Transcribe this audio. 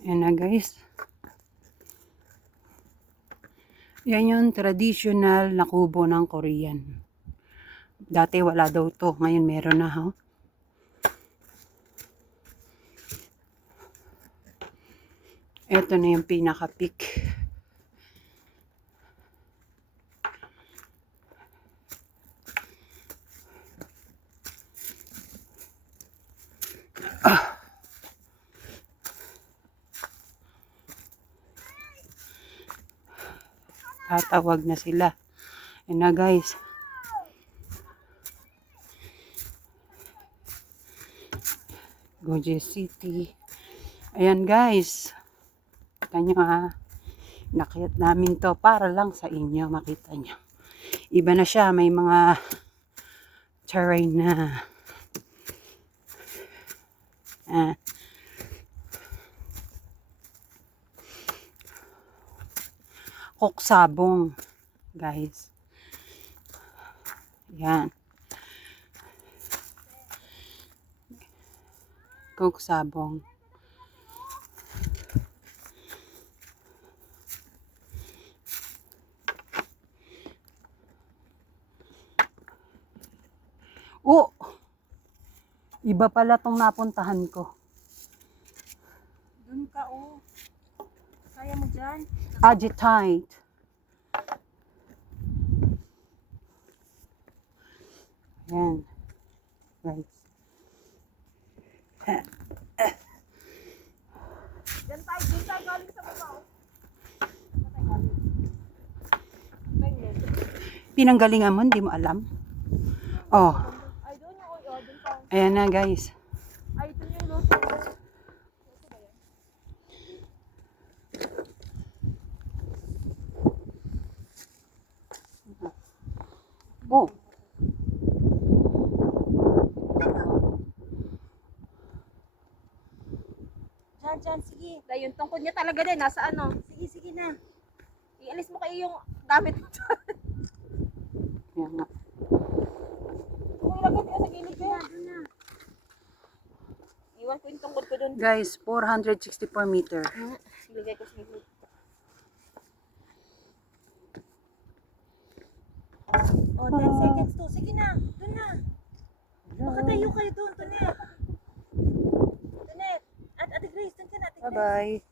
Ayan na guys. Yan yung traditional na kubo ng Korean. Dati wala daw to. Ngayon meron na ha. Ito na yung pinaka-peak. Tatawag na sila. Ayan na guys. Goje City. Ayan guys. Kita nyo ha. Nakayat namin to para lang sa inyo. Makita nyo. Iba na siya. May mga terrain na. Koksabong. Guys. Yan. Koksabong. Oh! Iba pala tong napuntahan ko. Doon ka, oh. Kaya mo dyan? Agitite. Ayan. Guys. Doon tayo galing sa baba, oh. Pinanggalingan mo, hindi mo alam. Oh. Ay, doon yung, oh, doon pa. Ayan na guys. Ay, ito yung luto. Oh. Dyan, sige. Dahil yung tungkod niya talaga din, nasa ano. Sige na. Ialis mo kayo yung gamit mo dyan. Ayan nga. Kung ilagay niya sa gilid ko yan. Doon na. Iwan ko yung tungkod ko doon. Guys, 464 meter. Ilagay ko sa gilid. Oh, 10 seconds to. Sige na. Doon na. Baka tayo kayo doon, Tonet. Tonet. At Ate Grace, doon ka na. Ate Grace. Bye-bye.